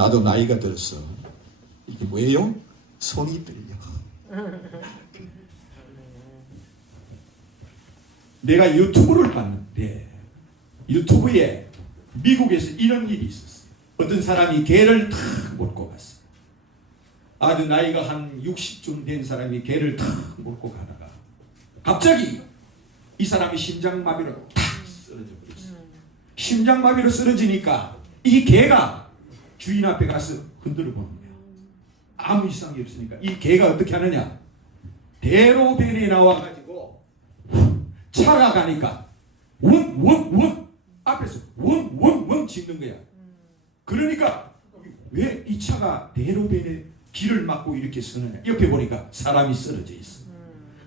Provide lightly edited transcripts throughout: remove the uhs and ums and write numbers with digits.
나도 나이가 들었어. 이게 뭐예요? 손이 떨려. 내가 유튜브를 봤는데 유튜브에 미국에서 이런 일이 있었어요. 어떤 사람이 개를 탁 몰고 갔어요. 아주 나이가 한 60쯤 된 사람이 개를 탁 몰고 가다가 갑자기 이 사람이 심장마비로 탁 쓰러져 버렸어요. 심장마비로 쓰러지니까 이 개가 주인 앞에 가서 흔들어 보는 거야. 아무 이상이 없으니까 이 개가 어떻게 하느냐, 대로변에 나와가지고 차가 가니까 원 앞에서 원 짖는 거야. 그러니까 왜 이 차가 대로변에 길을 막고 이렇게 서느냐, 옆에 보니까 사람이 쓰러져 있어.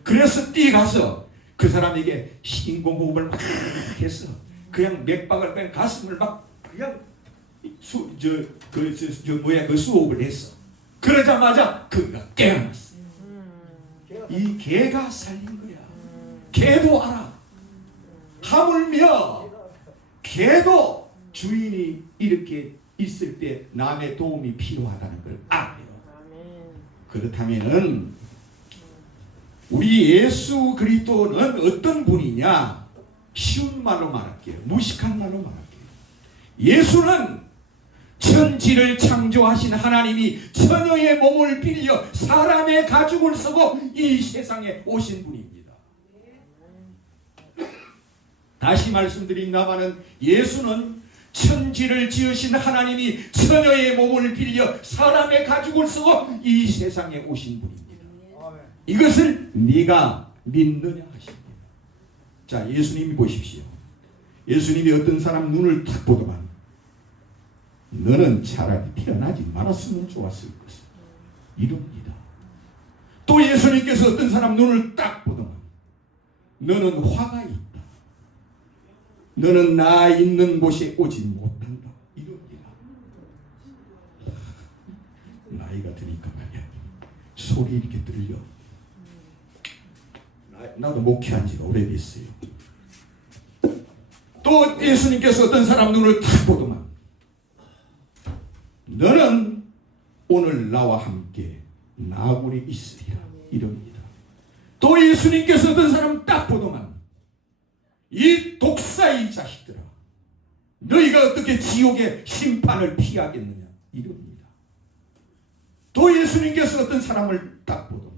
그래서 뛰어가서 그 사람에게 인공호흡을 막 해서 그냥 맥박을 그냥 가슴을 막 그냥 그 수호흡을 했어. 그러자마자 그가 깨어났어. 이 개가 살린 거야. 개도 알아. 하물며 개도 주인이 이렇게 있을 때 남의 도움이 필요하다는 걸 알아요. 그렇다면은 우리 예수 그리스도는 어떤 분이냐? 쉬운 말로 말할게요. 무식한 말로 말할게요. 예수는 천지를 창조하신 하나님이 처녀의 몸을 빌려 사람의 가죽을 쓰고 이 세상에 오신 분입니다. 다시 말씀드립니다마는 예수는 천지를 지으신 하나님이 처녀의 몸을 빌려 사람의 가죽을 쓰고 이 세상에 오신 분입니다. 이것을 네가 믿느냐 하십니다. 자, 예수님이 보십시오. 예수님이 어떤 사람 눈을 탁 보더만 너는 차라리 태어나지 말았으면 좋았을 것을 이럽니다. 또 예수님께서 어떤 사람 눈을 딱 보더만 너는 화가 있다. 너는 나 있는 곳에 오지 못한다. 이럽니다. 나이가 드니까 말이야. 속이 이렇게 들려. 나도 목회한 지가 오래됐어요. 또 예수님께서 어떤 사람 눈을 탁 보더만 너는 오늘 나와 함께 나군에 있으리라. 이럽니다. 또 예수님께서 어떤 사람 딱 보더만 이 독사의 자식들아 너희가 어떻게 지옥의 심판을 피하겠느냐. 이럽니다. 또 예수님께서 어떤 사람을 딱 보더만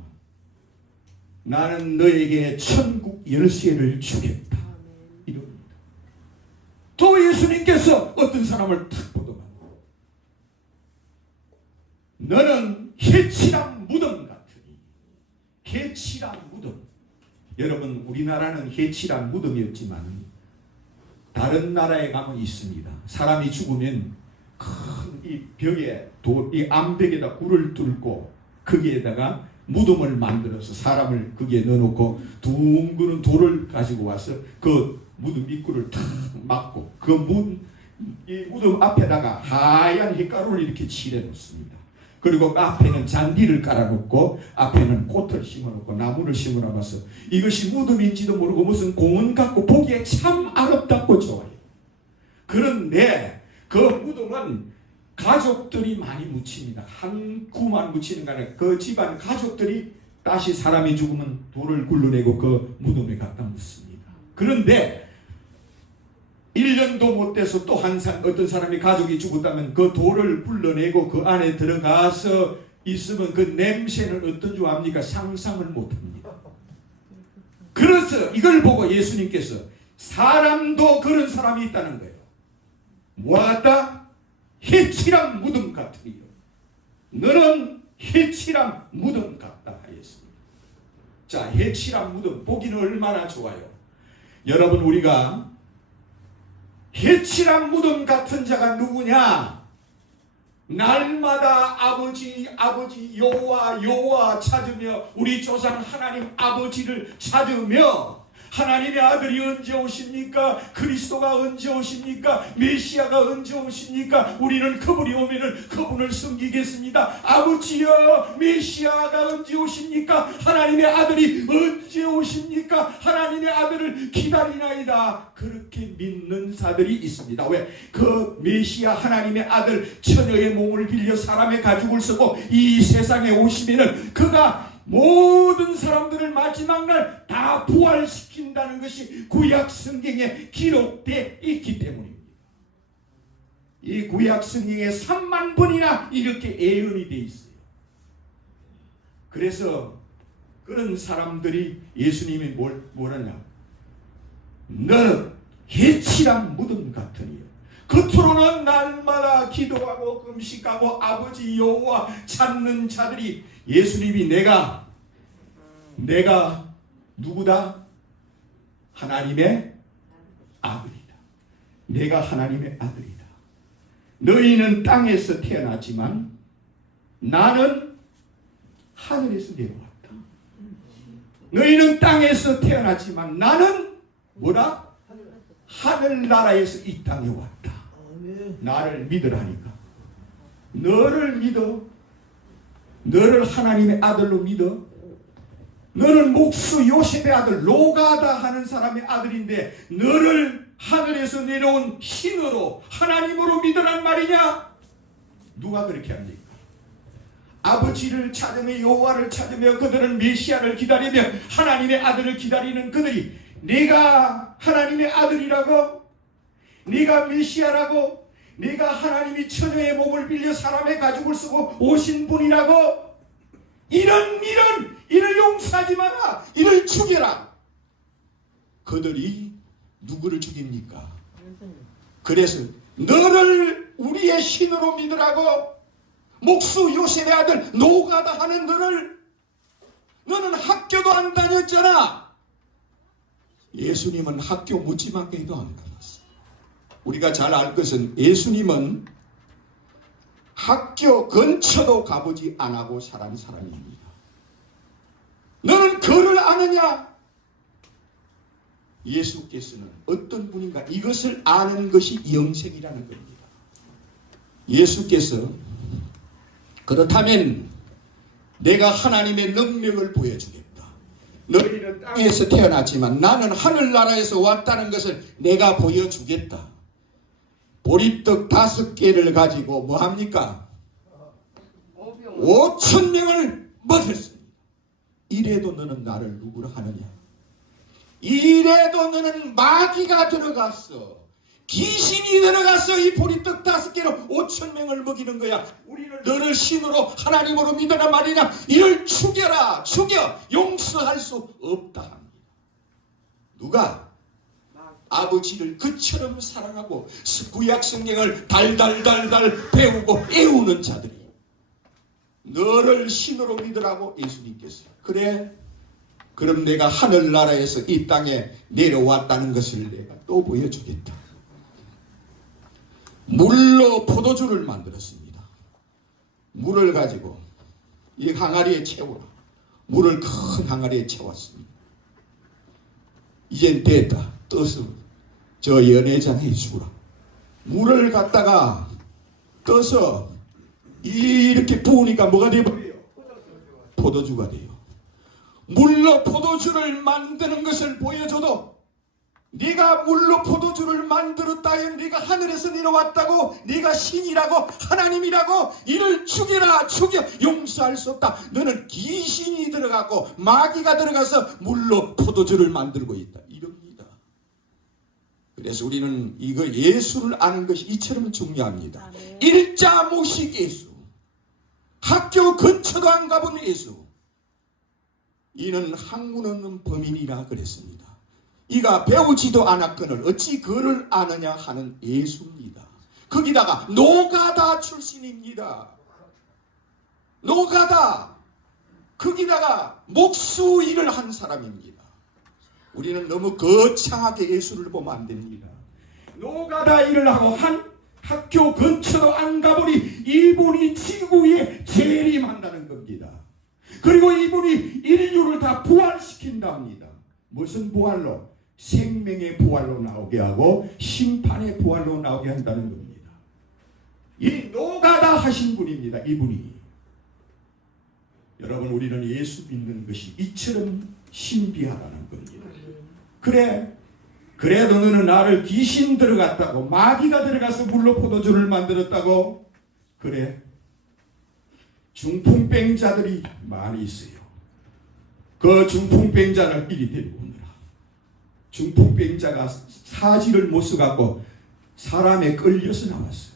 나는 너에게 천국 열쇠를 주겠다. 이럽니다. 또 예수님께서 어떤 사람을 탁 보더만 너는 해칠한 무덤 같으니. 해칠한 무덤. 여러분 우리나라는 해칠한 무덤이었지만 다른 나라에 가면 있습니다. 사람이 죽으면 큰 이 벽에 이 암벽에다 굴을 뚫고 거기에다가 무덤을 만들어서 사람을 거기에 넣어놓고 둥그런 돌을 가지고 와서 그 무덤 입구를 탁 막고 이 무덤 앞에다가 하얀 햇가루를 이렇게 칠해 놓습니다. 그리고 앞에는 잔디를 깔아놓고 앞에는 꽃을 심어놓고 나무를 심어놔서 이것이 무덤인지도 모르고 무슨 공원 같고 보기에 참 아름답고 좋아요. 그런데 그 무덤은 가족들이 많이 묻힙니다. 한 구만 묻히는 게 아니라 그 집안 가족들이 다시 사람이 죽으면 돌을 굴러내고 그 무덤에 갖다 묻습니다. 그런데 1년도 못 돼서 또 어떤 사람이 가족이 죽었다면 그 돌을 굴러내고 그 안에 들어가서 있으면 그 냄새는 어떤 줄 압니까? 상상을 못합니다. 그래서 이걸 보고 예수님께서 사람도 그런 사람이 있다는 거예요. 뭐하다? 해칠한 무덤 같으리요. 너는 해칠한 무덤 같다 하였습니다. 자, 해칠한 무덤 보기는 얼마나 좋아요. 여러분 우리가 해칠한 무덤 같은 자가 누구냐? 날마다 아버지 여호와 찾으며 우리 조상 하나님 아버지를 찾으며 하나님의 아들이 언제 오십니까? 그리스도가 언제 오십니까? 메시아가 언제 오십니까? 우리는 그분이 오면은 그분을 섬기겠습니다. 아버지여, 메시아가 언제 오십니까? 하나님의 아들이 언제 오십니까? 하나님의 아들을 기다리나이다. 그렇게 믿는 자들이 있습니다. 왜? 그 메시아 하나님의 아들 처녀의 몸을 빌려 사람의 가죽을 쓰고 이 세상에 오시면은 그가 모든 사람들을 마지막 날 다 부활시킨다는 것이 구약 성경에 기록되어 있기 때문입니다. 이 구약 성경에 3만 번이나 이렇게 예언이 되어 있어요. 그래서 그런 사람들이 예수님이 뭐라냐? 너는 해칠한 무덤 같으니요. 겉으로는 날마다 기도하고 금식하고 아버지 여호와 찾는 자들이 예수님이 내가 누구다? 하나님의 아들이다. 내가 하나님의 아들이다. 너희는 땅에서 태어났지만 나는 하늘에서 내려왔다. 너희는 땅에서 태어났지만 나는 뭐다? 하늘나라에서 이 땅에 왔다. 나를 믿으라니까. 너를 믿어. 너를 하나님의 아들로 믿어. 너는 목수 요셉의 아들 로가다 하는 사람의 아들인데 너를 하늘에서 내려온 신으로 하나님으로 믿으란 말이냐? 누가 그렇게 합니까? 아버지를 찾으며 여호와를 찾으며 그들은 메시아를 기다리며 하나님의 아들을 기다리는 그들이 네가 하나님의 아들이라고? 네가 메시아라고? 네가 하나님이 처녀의 몸을 빌려 사람의 가죽을 쓰고 오신 분이라고? 이를 용서하지 마라. 이를 죽여라. 그들이 누구를 죽입니까? 그래서 너를 우리의 신으로 믿으라고 목수 요셉의 아들 노가다 하는 너는 학교도 안 다녔잖아. 예수님은 학교 묻지마게도 안 다녔어. 우리가 잘 알 것은 예수님은 학교 근처도 가보지 안 하고 살은 사람입니다. 너는 그를 아느냐? 예수께서는 어떤 분인가? 이것을 아는 것이 영생이라는 겁니다. 예수께서 그렇다면 내가 하나님의 능력을 보여주겠다. 너희는 땅에서 태어났지만 나는 하늘나라에서 왔다는 것을 내가 보여주겠다. 보리떡 5개를 가지고 뭐합니까? 5,000명을 먹였습니다. 이래도 너는 나를 누구라 하느냐? 이래도 너는 마귀가 들어갔어. 귀신이 들어갔어. 이 보리떡 5개로 5,000명을 먹이는 거야. 우리는 너를 신으로 하나님으로 믿으란 말이냐? 이를 죽여라. 죽여. 용서할 수 없다 합니다. 누가? 아버지를 그처럼 사랑하고 구약 성경을 달달달달 배우고 애우는 자들이 너를 신으로 믿으라고 예수님께서. 그래? 그럼 내가 하늘나라에서 이 땅에 내려왔다는 것을 내가 또 보여주겠다. 물로 포도주를 만들었습니다. 물을 가지고 이 항아리에 채우라. 물을 큰 항아리에 채웠습니다. 이젠 됐다. 떠서 저 연회장에 주라. 물을 갖다가 떠서 이렇게 부으니까 뭐가 되어버려요? 포도주가 돼요. 물로 포도주를 만드는 것을 보여줘도 네가 물로 포도주를 만들었다 하면 네가 하늘에서 내려왔다고, 네가 신이라고 하나님이라고 이를 죽여라. 죽여. 용서할 수 없다. 너는 귀신이 들어가고 마귀가 들어가서 물로 포도주를 만들고 있다. 이럽니다. 그래서 우리는 이거 예수를 아는 것이 이처럼 중요합니다. 일자 모식 예수. 학교 근처도 안 가본 예수. 이는 학문 없는 범인이라 그랬습니다. 이가 배우지도 않았거늘 어찌 그를 아느냐 하는 예수입니다. 거기다가 노가다 출신입니다. 노가다. 거기다가 목수 일을 한 사람입니다. 우리는 너무 거창하게 예수를 보면 안 됩니다. 노가다 일을 하고 한 학교 근처도 안 가보니 이분이 지구에 재림한다는 겁니다. 그리고 이분이 인류를 다 부활시킨답니다. 무슨 부활로? 생명의 부활로 나오게 하고 심판의 부활로 나오게 한다는 겁니다. 이 노가다 하신 분입니다. 이분이. 여러분, 우리는 예수 믿는 것이 이처럼 신비하다는 겁니다. 그래, 그래도 너는 나를 귀신 들어갔다고, 마귀가 들어가서 물로 포도주를 만들었다고. 그래, 중풍병자들이 많이 있어요. 그 중풍병자를 이리 데리고 오느라. 중풍병자가 사지를 못 써갖고 사람에 끌려서 나왔어요.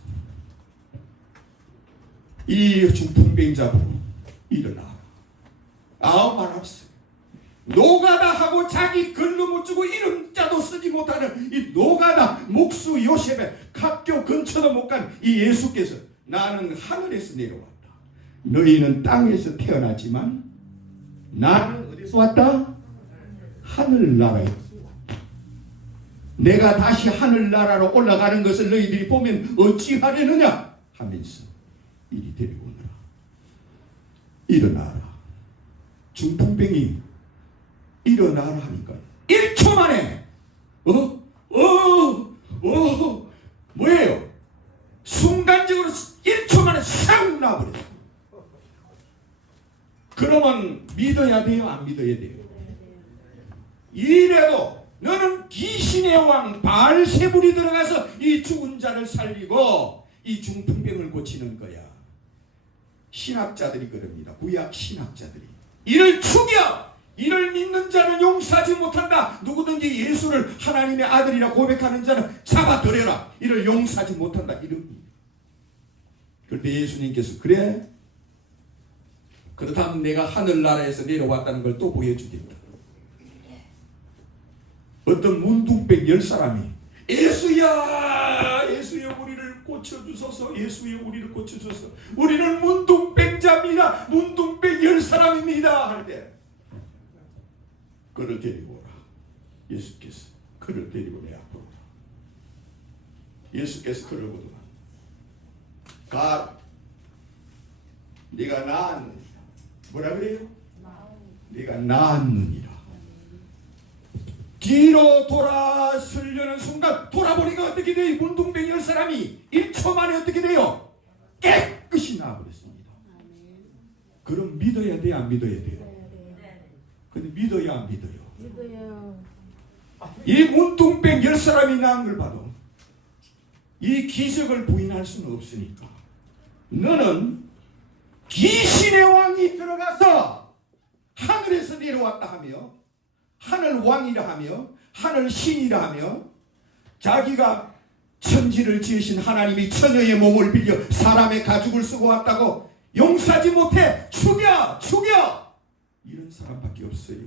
이 중풍병자 보고 일어나. 아무 말 없어요. 노가다 하고 자기 글도 못 주고 이름자도 쓰지 못하는 이 노가다 목수 요셉의 학교 근처도 못 간 이 예수께서 나는 하늘에서 내려왔다. 너희는 땅에서 태어났지만 나는 어디서 왔다? 하늘나라에서 왔다. 내가 다시 하늘나라로 올라가는 것을 너희들이 보면 어찌하려느냐 하면서 이리 데리고 오느라. 일어나라. 중풍병이 일어나라 하니까 1초 만에 뭐예요? 순간적으로 1초 만에 싹 나버렸어요. 그러면 믿어야 돼요? 안 믿어야 돼요? 이래도 너는 귀신의 왕 바알세불이 들어가서 이 죽은 자를 살리고 이 중풍병을 고치는 거야. 신학자들이 그럽니다. 구약 신학자들이. 이를 죽여! 이를 믿는 자는 용서하지 못한다. 누구든지 예수를 하나님의 아들이라 고백하는 자는 잡아들여라. 이를 용서하지 못한다. 이럽니다. 그런데 예수님께서 그래? 그렇다면 내가 하늘나라에서 내려왔다는 걸 또 보여주겠다. 어떤 문둥병 10사람이 예수야! 예수여 우리를 고쳐주소서. 예수여 우리를 고쳐주소서. 우리는 문둥병자입니다. 문둥병 10사람입니다. 할 때 그를 데리고 오라. 예수께서 그를 데리고 내 앞으로 오라. 예수께서 그를 보더라. 가라. 네가 나았느니라. 뭐라 그래요? 네가 나았느니라. 뒤로 돌아서려는 순간 돌아보니까 어떻게 돼요? 문둥병 10사람이 1초 만에 어떻게 돼요? 깨끗이 나아버렸습니다. 그럼 믿어야 돼요? 안 믿어야 돼요? 근데 믿어야 안 믿어요? 믿어요. 이 문둥병 10사람이 나은 걸 봐도 이 기적을 부인할 수는 없으니까 너는 귀신의 왕이 들어가서 하늘에서 내려왔다 하며 하늘 왕이라 하며 하늘 신이라 하며 자기가 천지를 지으신 하나님이 처녀의 몸을 빌려 사람의 가죽을 쓰고 왔다고 용서하지 못해 죽여! 이런 사람밖에 없어요.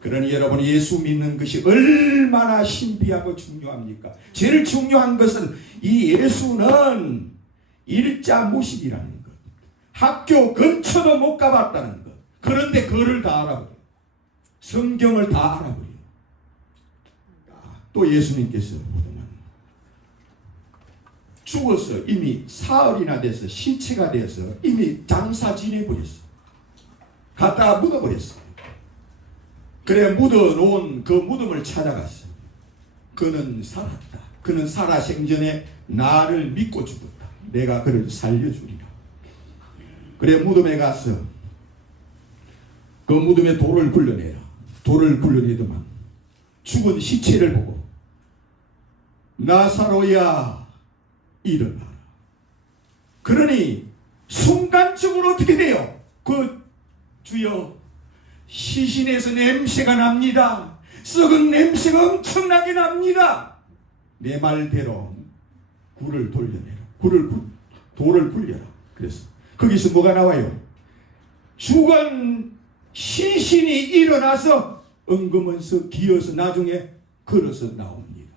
그러니 여러분, 예수 믿는 것이 얼마나 신비하고 중요합니까? 제일 중요한 것은 이 예수는 일자무식이라는 것. 학교 근처도 못 가봤다는 것. 그런데 그를 다 알아버려. 성경을 다 알아버려. 또 예수님께서 보더만 죽어서 이미 사흘이나 돼서 시체가 돼서 이미 장사 지내버렸어. 갖다가 묻어버렸어. 그래 묻어놓은 그 무덤을 찾아갔어. 그는 살았다. 그는 살아생전에 나를 믿고 죽었다. 내가 그를 살려주리라. 그래 무덤에 가서 그 무덤에 돌을 굴려내라. 돌을 굴려내더만 죽은 시체를 보고 나사로야 일어나라. 그러니 순간적으로 어떻게 돼요? 그 주여 시신에서 냄새가 납니다. 썩은 냄새가 엄청나게 납니다. 내 말대로 굴을 돌려내라. 돌을 굴려라. 그래서 거기서 뭐가 나와요? 죽은 시신이 일어나서 엉금해서 기어서 나중에 걸어서 나옵니다.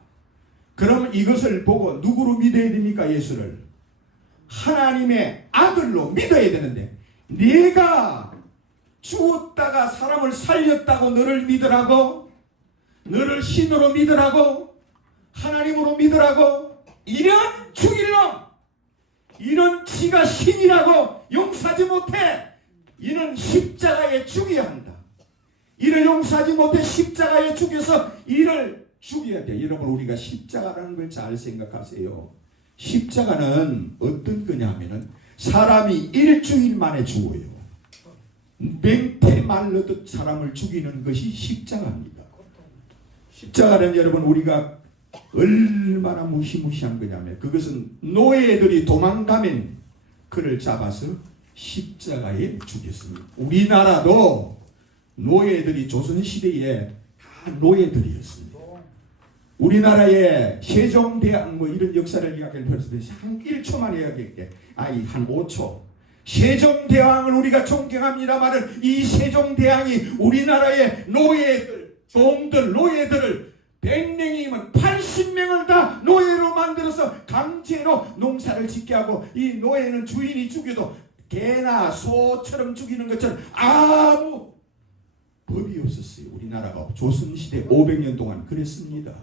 그러면 이것을 보고 누구로 믿어야 됩니까? 예수를 하나님의 아들로 믿어야 되는데 네가 죽었다가 사람을 살렸다고 너를 믿으라고, 너를 신으로 믿으라고, 하나님으로 믿으라고, 이런 죽일 놈, 이런 지가 신이라고 용서하지 못해. 이는 십자가에 죽여야 한다. 이를 용서하지 못해 십자가에 죽여서 이를 죽여야 돼. 여러분, 우리가 십자가라는 걸 잘 생각하세요. 십자가는 어떤 거냐면은 사람이 일주일 만에 죽어요. 맹태 말르듯 사람을 죽이는 것이 십자가입니다. 십자가는 여러분, 우리가 얼마나 무시무시한 거냐면, 그것은 노예들이 도망가면 그를 잡아서 십자가에 죽였습니다. 우리나라도 노예들이 조선시대에 다 노예들이었습니다. 우리나라의 세종대왕 뭐 이런 역사를 이야기할 필요 없어요. 한 1초만 이야기할게. 한 5초. 세종대왕을 우리가 존경합니다만 이 세종대왕이 우리나라의 노예들, 종들, 노예들을 100명이면 80명을 다 노예로 만들어서 강제로 농사를 짓게 하고, 이 노예는 주인이 죽여도 개나 소처럼 죽이는 것처럼 아무 법이 없었어요. 우리나라가 조선시대 500년 동안 그랬습니다.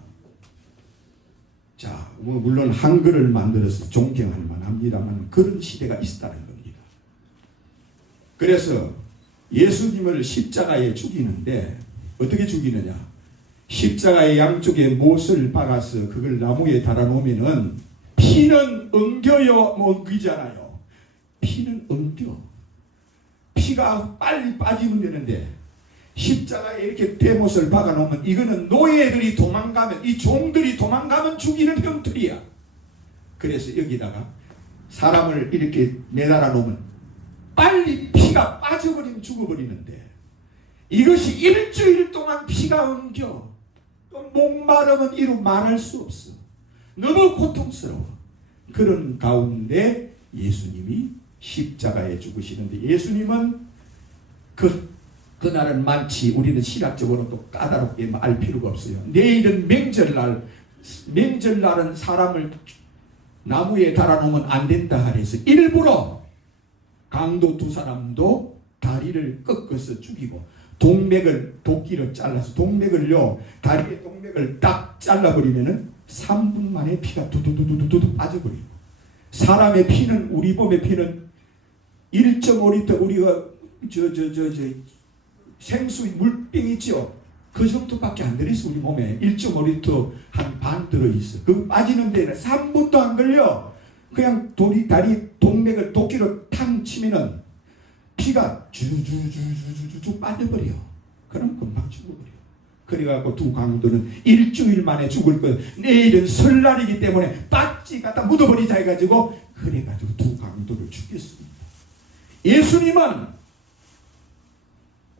자, 물론 한글을 만들어서 존경할 만합니다만 그런 시대가 있었다는 겁니다. 그래서 예수님을 십자가에 죽이는데 어떻게 죽이느냐? 십자가의 양쪽에 못을 박아서 그걸 나무에 달아놓으면은 피는 엉겨요, 엉기잖아요. 피는 엉겨. 피가 빨리 빠지면 되는데 십자가에 이렇게 대못을 박아놓으면 이거는 노예들이 도망가면, 이 종들이 도망가면 죽이는 형틀이야. 그래서 여기다가 사람을 이렇게 매달아 놓으면 빨리 피가 빠져버리면 죽어버리는데, 이것이 일주일 동안 피가 엉겨. 또 목마르면 이루 말할 수 없어. 너무 고통스러워. 그런 가운데 예수님이 십자가에 죽으시는데, 예수님은 그날은 마치 우리는 신학적으로 또 까다롭게 알 필요가 없어요. 내일은 명절날은 사람을 나무에 달아놓으면 안 된다 하래서 일부러 강도 두 사람도 다리를 꺾어서 죽이고, 동맥을 도끼로 잘라서 다리의 동맥을 딱 잘라버리면은 3분 만에 피가 두두두두두 빠져버리고, 사람의 피는, 우리 몸의 피는 1.5리터, 우리가 생수 물병 있죠? 그 정도밖에 안 들어있어. 우리 몸에 1.5리터 한 반 들어있어. 그거 빠지는 데는 3분도 안 걸려. 그냥 다리 동맥을 도끼로 탕 치면은 피가 주주주주주주 빠져버려. 그럼 금방 죽어버려. 그래갖고 두 강도는 일주일 만에 죽을 거예요. 내일은 설날이기 때문에 빠찌 갖다 묻어버리자 해가지고, 그래가지고 두 강도를 죽였습니다.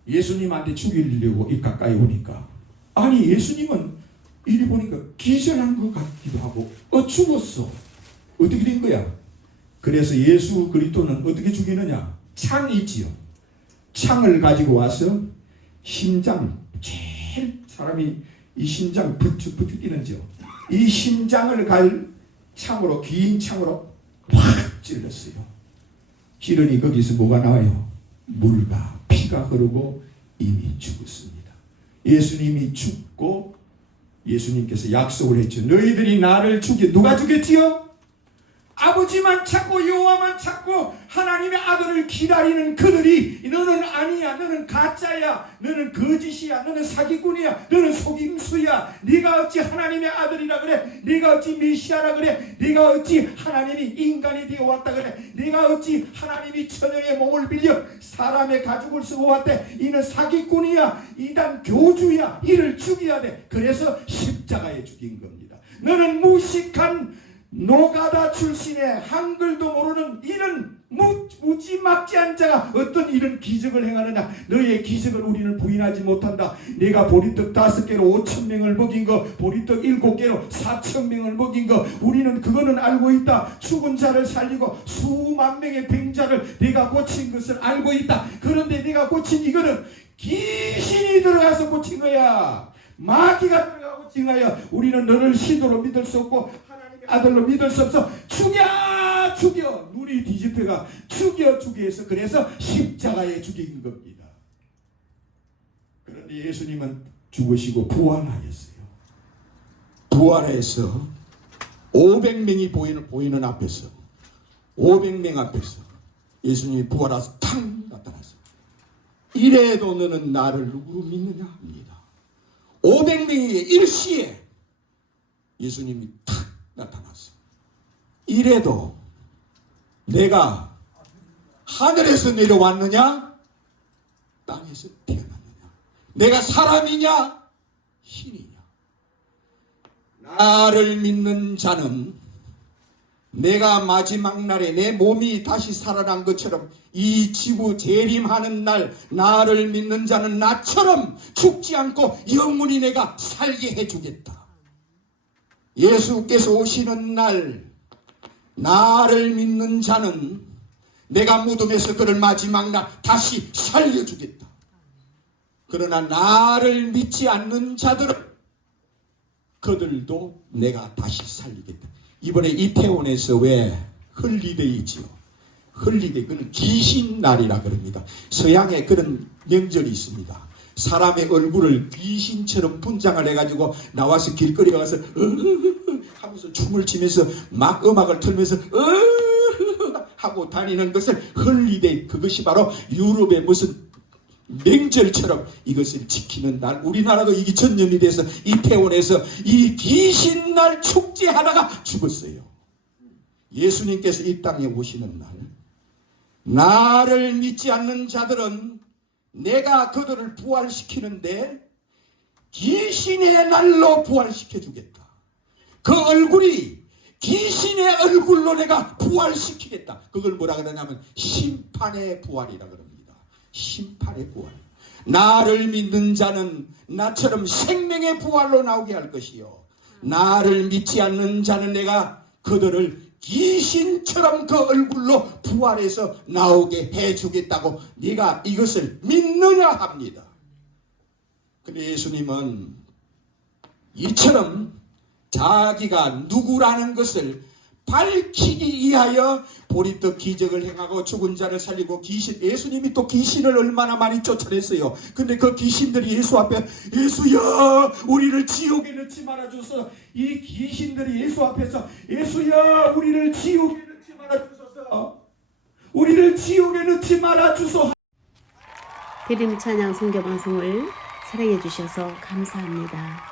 예수님한테 죽이려고 이 가까이 오니까, 아니 예수님은 이리 보니까 기절한 것 같기도 하고 죽었어. 어떻게 된 거야? 그래서 예수 그리스도는 어떻게 죽이느냐? 창이 있지요. 창을 가지고 와서 심장, 제일 사람이 이 심장 부축 뛰는지요. 이 심장을 갈 창으로, 긴 창으로 확 찔렀어요. 찌르니 거기서 뭐가 나와요? 물과 피가 흐르고 이미 죽었습니다. 예수님이 죽고 예수님께서 약속을 했죠. 너희들이 나를 누가 죽였지요? 아버지만 찾고 여호와만 찾고 하나님의 아들을 기다리는 그들이, 너는 아니야, 너는 가짜야, 너는 거짓이야, 너는 사기꾼이야, 너는 속임수야, 네가 어찌 하나님의 아들이라 그래, 네가 어찌 메시아라 그래, 네가 어찌 하나님이 인간이 되어 왔다 그래, 네가 어찌 하나님이 처녀의 몸을 빌려 사람의 가죽을 쓰고 왔대, 이는 사기꾼이야, 이단 교주야, 이를 죽여야 돼. 그래서 십자가에 죽인 겁니다. 너는 무식한 노가다 출신의 한글도 모르는 이런 무지막지한 자가 어떤 이런 기적을 행하느냐? 너의 기적을 우리는 부인하지 못한다. 네가 보리떡 5개로 5,000명을 먹인 거, 보리떡 7개로 4,000명을 먹인 거, 우리는 그거는 알고 있다. 죽은 자를 살리고 수만 명의 병자를 네가 고친 것을 알고 있다. 그런데 네가 고친 이거는 귀신이 들어가서 고친 거야. 마귀가 들어가고 고친 거야. 우리는 너를 신으로 믿을 수 없고 아들로 믿을 수 없어. 죽여 눈이 뒤집혀가 죽여 해서, 그래서 십자가에 죽인 겁니다. 그런데 예수님은 죽으시고 부활하였어요. 부활해서 500명이 보이는 앞에서, 500명 앞에서 예수님이 부활해서 탕 나타났어요. 이래도 너는 나를 누구로 믿느냐 합니다. 500명의 일시에 예수님이 탁 나타났어. 이래도 내가 하늘에서 내려왔느냐 땅에서 태어났느냐, 내가 사람이냐 신이냐. 나를 믿는 자는 내가 마지막 날에 내 몸이 다시 살아난 것처럼 이 지구 재림하는 날 나를 믿는 자는 나처럼 죽지 않고 영원히 내가 살게 해주겠다. 예수께서 오시는 날 나를 믿는 자는 내가 무덤에서 그를 마지막 날 다시 살려주겠다. 그러나 나를 믿지 않는 자들은 그들도 내가 다시 살리겠다. 이번에 이태원에서 왜 헐리데이지요? 헐리데이, 그는 귀신날이라 그럽니다. 서양에 그런 명절이 있습니다. 사람의 얼굴을 귀신처럼 분장을 해가지고 나와서 길거리에 가서 하면서 춤을 추면서 막 음악을 틀면서 하고 다니는 것을 헐리데이, 그것이 바로 유럽의 무슨 명절처럼 이것을 지키는 날. 우리나라도 이게 전염이 돼서 이태원에서 이 귀신날 축제하다가 죽었어요. 예수님께서 이 땅에 오시는 날 나를 믿지 않는 자들은 내가 그들을 부활시키는데 귀신의 날로 부활시켜 주겠다. 그 얼굴이 귀신의 얼굴로 내가 부활시키겠다. 그걸 뭐라 그러냐면 심판의 부활이라 그럽니다. 심판의 부활. 나를 믿는 자는 나처럼 생명의 부활로 나오게 할 것이요, 나를 믿지 않는 자는 내가 그들을 귀신처럼 그 얼굴로 부활해서 나오게 해주겠다고 네가 이것을 믿느냐 합니다. 근데 예수님은 이처럼 자기가 누구라는 것을 밝히기 위하여 보리떡 기적을 행하고 죽은 자를 살리고 예수님이 또 귀신을 얼마나 많이 쫓아냈어요. 근데 그 귀신들이 예수 앞에, 예수야 우리를 지옥에 넣지 말아주소서. 이 귀신들이 예수 앞에서, 예수야 우리를 지옥에 넣지 말아주소서, 우리를 지옥에 넣지 말아주소서. 드림 찬양 선교 방송을 사랑해 주셔서 감사합니다.